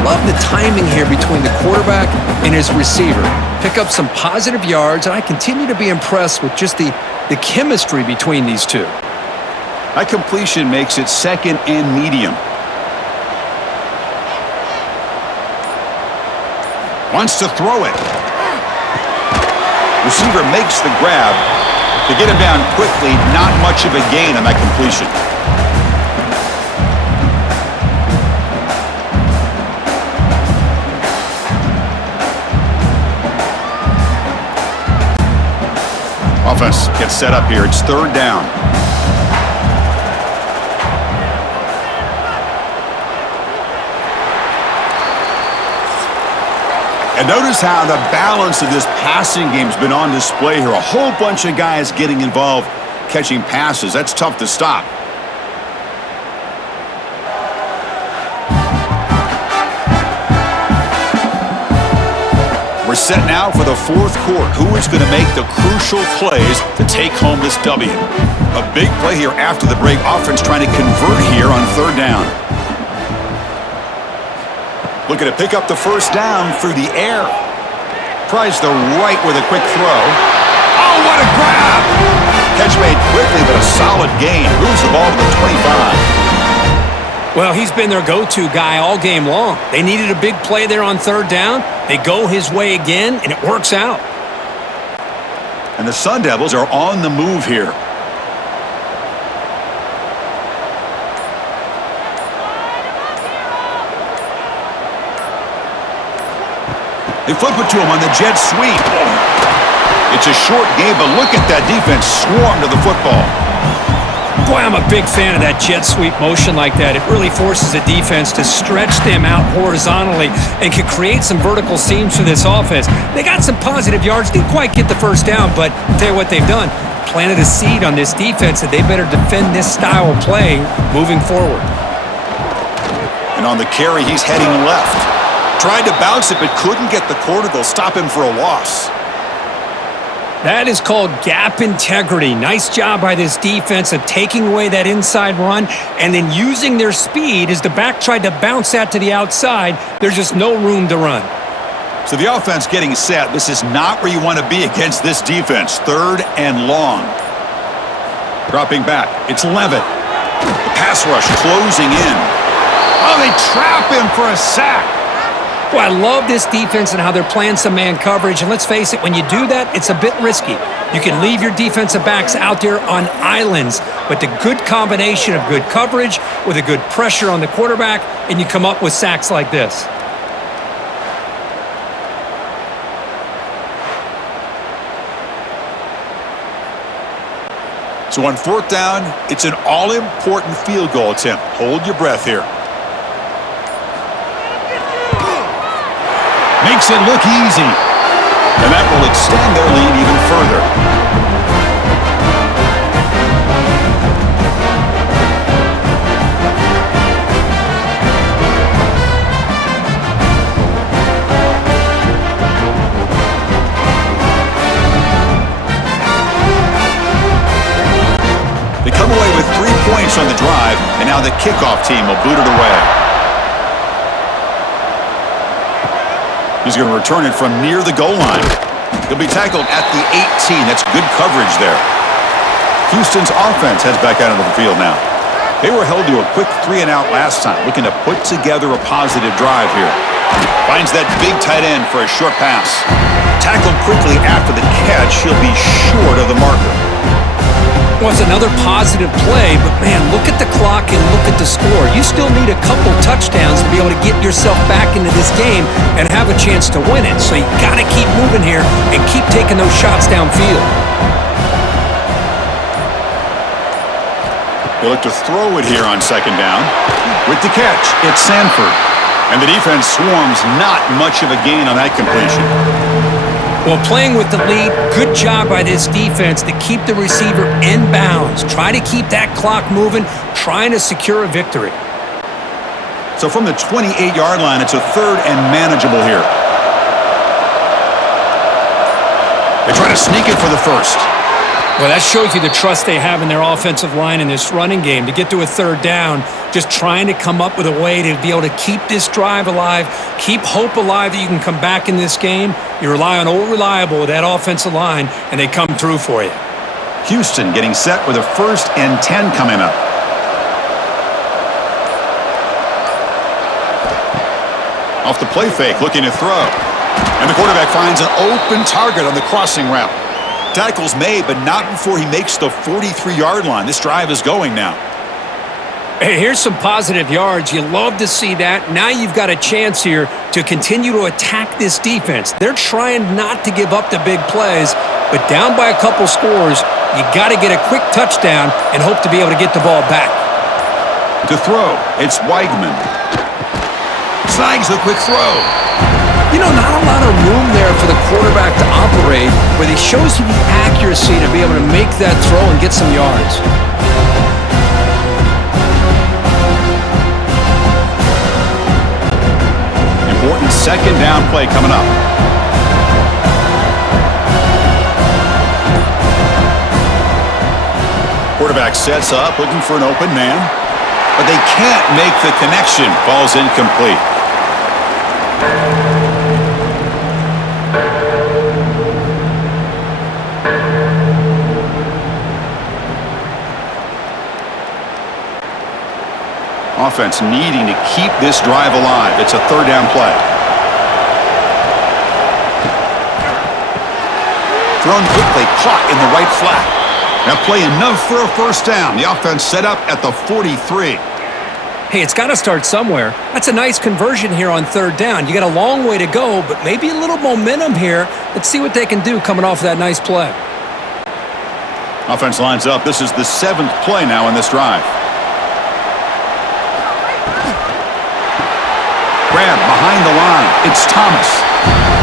Love the timing here between the quarterback and his receiver. Pick up some positive yards, and I continue to be impressed with just the chemistry between these two. That completion makes it 2nd and medium. Wants to throw it. Receiver makes the grab. To get him down quickly, not much of a gain on that completion. Offense gets set up here. It's 3rd down. And notice how the balance of this passing game has been on display here. A whole bunch of guys getting involved, catching passes. That's tough to stop. We're set now for the 4th quarter. Who is going to make the crucial plays to take home this W? A big play here after the break. Offense trying to convert here on 3rd down. Looking to pick up the first down through the air. Tries the right with a quick throw. Oh, what a grab! Catch made quickly, but a solid gain. Moves the ball to the 25. Well, he's been their go-to guy all game long. They needed a big play there on 3rd down. They go his way again, and it works out. And the Sun Devils are on the move here. They flip it to him on the jet sweep. It's a short game, but look at that defense swarm to the football. Boy, I'm a big fan of that jet sweep motion like that. It really forces the defense to stretch them out horizontally and can create some vertical seams for this offense. They got some positive yards, didn't quite get the first down, but I'll tell you what they've done. Planted a seed on this defense that they better defend this style of play moving forward. And on the carry, he's heading left. Tried to bounce it, but couldn't get the corner. They'll stop him for a loss. That is called gap integrity. Nice job by this defense of taking away that inside run and then using their speed as the back tried to bounce that to the outside. There's just no room to run. So the offense getting set. This is not where you want to be against this defense. 3rd and long. Dropping back. It's Levitt. The pass rush closing in. Oh, they trap him for a sack. Boy, I love this defense and how they're playing some man coverage. And let's face it, when you do that, it's a bit risky. You can leave your defensive backs out there on islands, but the good combination of good coverage with a good pressure on the quarterback, and you come up with sacks like this. So on fourth down, it's an all-important field goal attempt. Hold your breath here. Makes it look easy. And that will extend their lead even further. They come away with 3 points on the drive, and now the kickoff team will boot it away. He's going to return it from near the goal line. He'll be tackled at the 18. That's good coverage there. Houston's offense heads back out into the field now. They were held to a quick 3-and-out last time, looking to put together a positive drive here. Finds that big tight end for a short pass. Tackled quickly after the catch. He'll be short of the marker. Was another positive play, but man, look at the clock and look at the score. You still need a couple touchdowns to be able to get yourself back into this game and have a chance to win it. So you got to keep moving here and keep taking those shots downfield. They look to throw it here on second down. With the catch, it's Sanford. And the defense swarms, not much of a gain on that completion. Well, playing with the lead, good job by this defense to keep the receiver in bounds. Try to keep that clock moving, trying to secure a victory. So from the 28-yard line, it's a third and manageable here. They try to sneak it for the first. Well, that shows you the trust they have in their offensive line in this running game. To get to a third down, just trying to come up with a way to be able to keep this drive alive, keep hope alive that you can come back in this game. You rely on Old Reliable with that offensive line, and they come through for you. Houston getting set with a 1st and 10 coming up. Off the play fake, looking to throw. And the quarterback finds an open target on the crossing route. Tackles made, but not before he makes the 43-yard line. This drive is going now. Hey, here's some positive yards. You love to see that. Now you've got a chance here to continue to attack this defense. They're trying not to give up the big plays, but down by a couple scores, you got to get a quick touchdown and hope to be able to get the ball back. To throw, it's Weigman. Snags the quick throw. You know, not a lot of room there for the quarterback to operate, but he shows you the accuracy to be able to make that throw and get some yards. Important second down play coming up. Quarterback sets up, looking for an open man, but they can't make the connection. Ball's incomplete. Offense needing to keep this drive alive. It's a third down play. Thrown quickly, caught in the right flat. That play enough for a first down. The offense set up at the 43. Hey, it's got to start somewhere. That's a nice conversion here on third down. You got a long way to go, but maybe a little momentum here. Let's see what they can do coming off of that nice play. Offense lines up. This is the 7th play now in this drive. Grab behind the line. It's Thomas.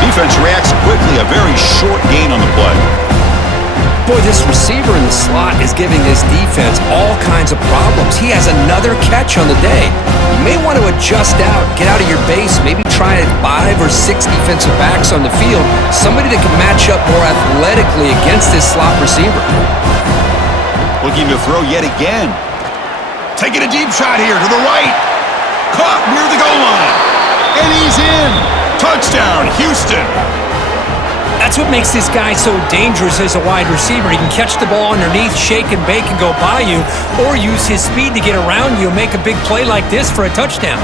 Defense reacts quickly. A very short gain on the play. Boy, this receiver in the slot is giving this defense all kinds of problems. He has another catch on the day. You may want to adjust out, get out of your base, maybe try 5 or 6 defensive backs on the field, somebody that can match up more athletically against this slot receiver. Looking to throw yet again. Taking a deep shot here to the right. Caught near the goal line. And he's in. Touchdown, Houston. That's what makes this guy so dangerous as a wide receiver. He can catch the ball underneath, shake and bake and go by you, or use his speed to get around you and make a big play like this for a touchdown.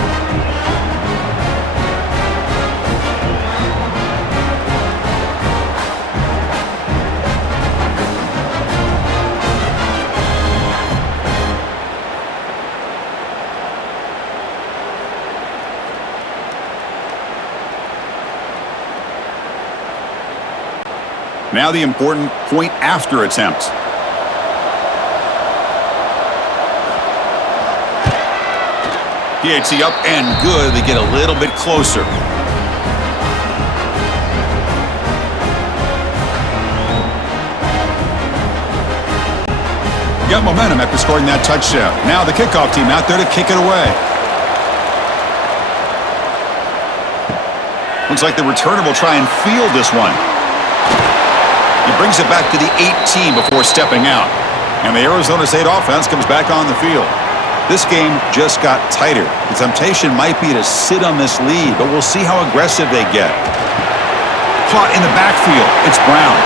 Now the important point after attempt. PAT up and good. They get a little bit closer. Got momentum after scoring that touchdown. Now the kickoff team out there to kick it away. Looks like the returner will try and field this one. He brings it back to the 18 before stepping out. And the Arizona State offense comes back on the field. This game just got tighter. The temptation might be to sit on this lead, but we'll see how aggressive they get. Caught in the backfield. It's Brown.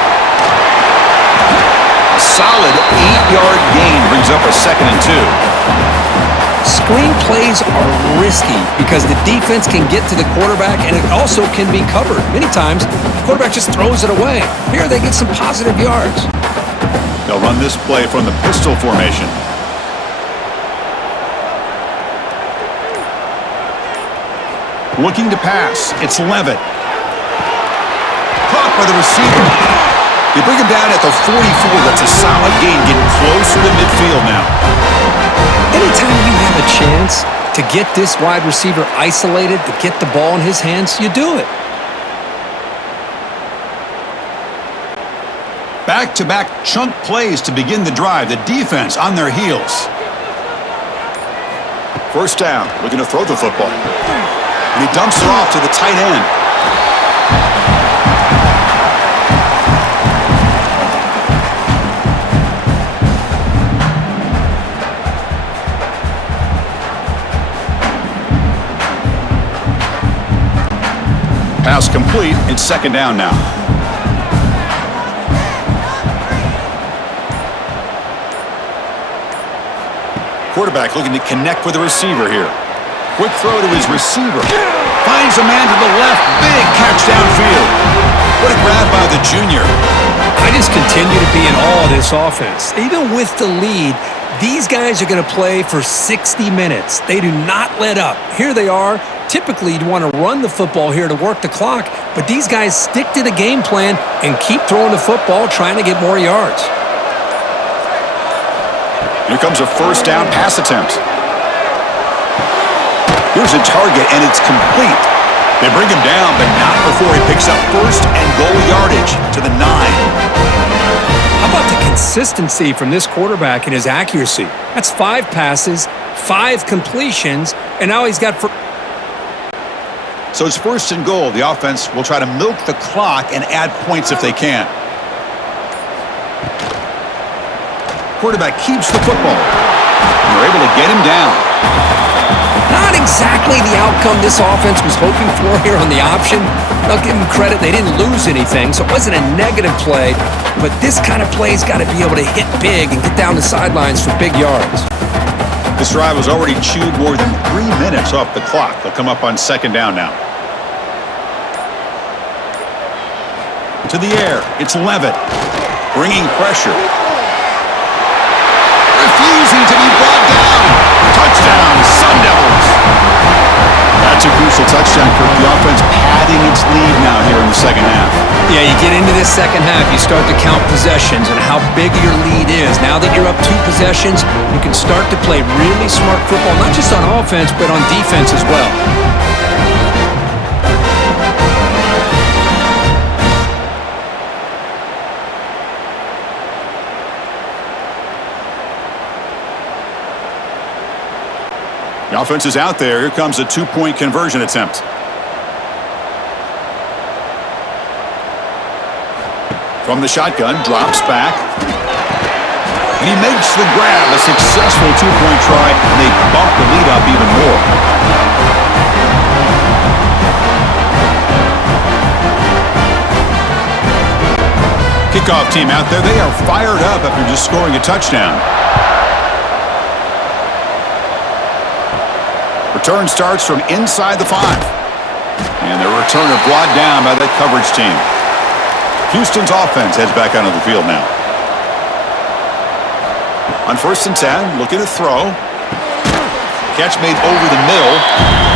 A solid 8-yard gain brings up a 2nd and 2. Screen plays are risky because the defense can get to the quarterback and it also can be covered. Many times, the quarterback just throws it away. Here they get some positive yards. They'll run this play from the pistol formation. Looking to pass. It's Levitt. Caught by the receiver. They bring him down at the 44. That's a solid gain, getting closer to midfield now. Anytime you have a chance to get this wide receiver isolated, to get the ball in his hands, you do it. Back-to-back chunk plays to begin the drive. The defense on their heels. First down, looking to throw the football. And he dumps it off to the tight end. Pass complete. It's 2nd down now. Quarterback looking to connect with the receiver here. Quick throw to his receiver. Finds a man to the left. Big catch downfield. What a grab by the junior. I just continue to be in awe of this offense. Even with the lead, these guys are going to play for 60 minutes. They do not let up. Here they are. Typically, you'd want to run the football here to work the clock, but these guys stick to the game plan and keep throwing the football, trying to get more yards. Here comes a first down pass attempt. Here's a target, and it's complete. They bring him down, but not before he picks up first and goal yardage to the 9. How about the consistency from this quarterback and his accuracy? That's 5 passes, 5 completions, and now he's got... So it's 1st and goal. The offense will try to milk the clock and add points if they can. Quarterback keeps the football. And they're able to get him down. Not exactly the outcome this offense was hoping for here on the option. I'll give them credit. They didn't lose anything, so it wasn't a negative play. But this kind of play's got to be able to hit big and get down the sidelines for big yards. This drive has already chewed more than 3 minutes off the clock. They'll come up on 2nd down now. To the air. It's Levitt. Bringing pressure. Refusing to be brought down. Touchdown, Sun Devils. That's a crucial touchdown, Kirk. The offense padding its lead now here in the 2nd half. Yeah, you get into this 2nd half, you start to count possessions and how big your lead is. Now that you're up 2 possessions, you can start to play really smart football, not just on offense, but on defense as well. The offense is out there. Here comes a 2-point conversion attempt. From the shotgun, drops back. And he makes the grab. A successful 2-point try, and they bump the lead up even more. Kickoff team out there. They are fired up after just scoring a touchdown. Return starts from inside the 5. And the returner brought down by that coverage team. Houston's offense heads back onto the field now. On 1st and 10, looking to throw. Catch made over the middle.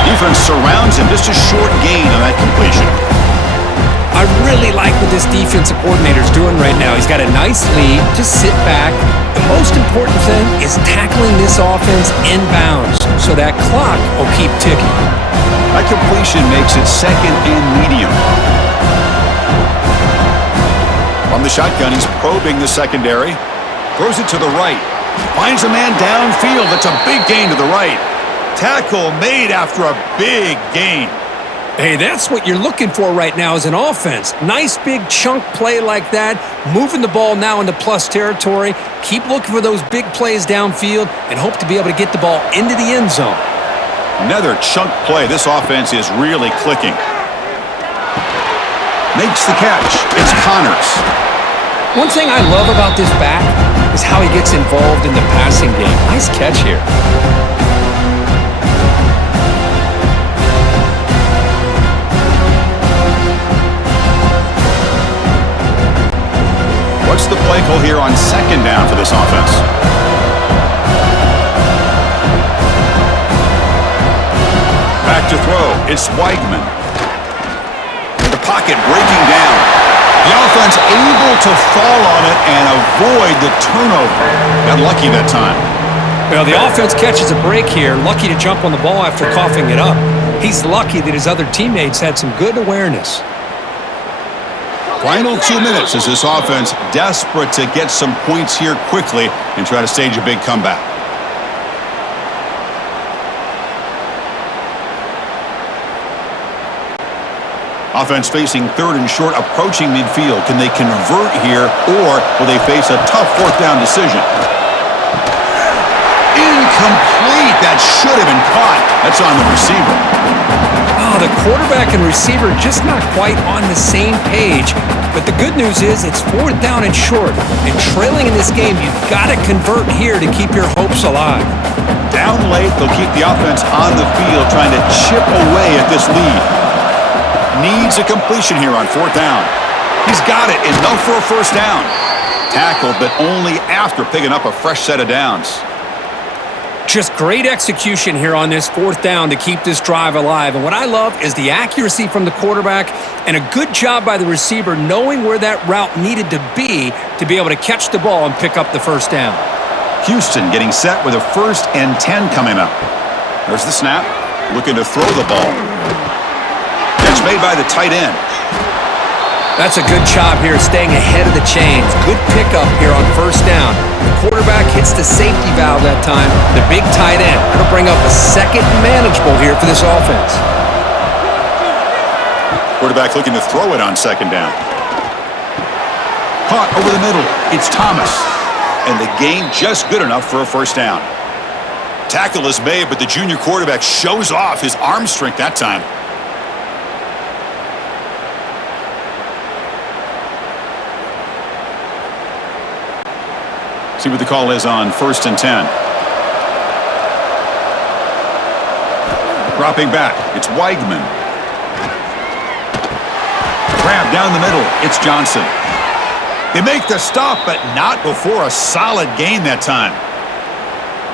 Defense surrounds him. Just a short gain on that completion. I really like what this defensive coordinator is doing right now. He's got a nice lead. Just sit back. The most important thing is tackling this offense inbounds so that clock will keep ticking. That completion makes it second and medium. From the shotgun, he's probing the secondary. Throws it to the right. Finds a man downfield. That's a big gain to the right. Tackle made after a big gain. Hey, that's what you're looking for right now as an offense. Nice big chunk play like that. Moving the ball now into plus territory. Keep looking for those big plays downfield and hope to be able to get the ball into the end zone. Another chunk play. This offense is really clicking. Makes the catch. It's Connors. One thing I love about this back is how he gets involved in the passing game. Nice catch here. What's the play call here on second down for this offense? Back to throw. It's Weigman. In the pocket, breaking down. The offense able to fall on it and avoid the turnover. Got lucky that time. Well, the offense catches a break here. Lucky to jump on the ball after coughing it up. He's lucky that his other teammates had some good awareness. Final 2 minutes as this offense desperate to get some points here quickly and try to stage a big comeback. Offense facing third and short, approaching midfield. Can they convert here, or will they face a tough fourth down decision? Incomplete. That should have been caught. That's on the receiver. Oh, the quarterback and receiver just not quite on the same page. But the good news is it's fourth down and short. And trailing in this game, you've got to convert here to keep your hopes alive. Down late, they'll keep the offense on the field trying to chip away at this lead. Needs a completion here on fourth down. He's got it. Enough for a first down. Tackled, but only after picking up a fresh set of downs. Just great execution here on this fourth down to keep this drive alive. And what I love is the accuracy from the quarterback and a good job by the receiver knowing where that route needed to be able to catch the ball and pick up the first down. Houston getting set with a 1st and 10 coming up. There's the snap. Looking to throw the ball. Catch made by the tight end. That's a good job here staying ahead of the chains. Good pickup here on first down. The quarterback hits the safety valve that time. The big tight end. That'll bring up a second manageable here for this offense. Quarterback looking to throw it on second down. Caught over the middle. It's Thomas. And the gain just good enough for a first down. Tackle is made, but the junior quarterback shows off his arm strength that time. See what the call is on 1st and 10. Dropping back, it's Weigman. Grab down the middle, it's Johnson. They make the stop, but not before a solid gain that time.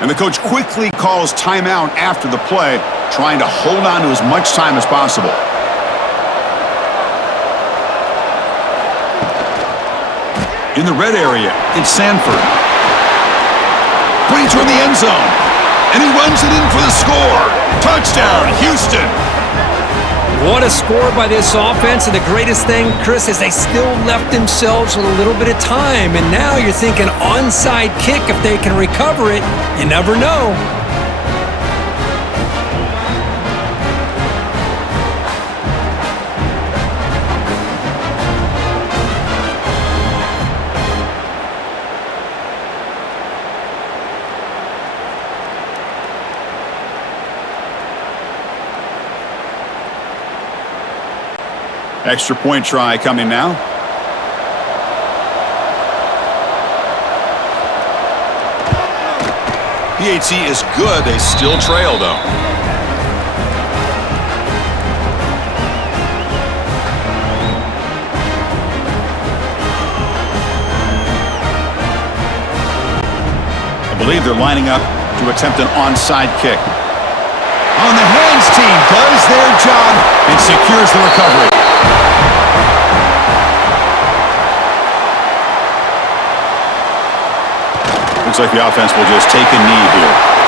And the coach quickly calls timeout after the play, trying to hold on to as much time as possible. In the red area, it's Sanford. Putting toward the end zone. And he runs it in for the score. Touchdown, Houston. What a score by this offense. And the greatest thing, Chris, is they still left themselves with a little bit of time. And now you're thinking onside kick if they can recover it. You never know. Extra point try coming now. PAT is good. They still trail, though. I believe they're lining up to attempt an onside kick. On the hands team does their job and secures the recovery. Looks like the offense will just take a knee here.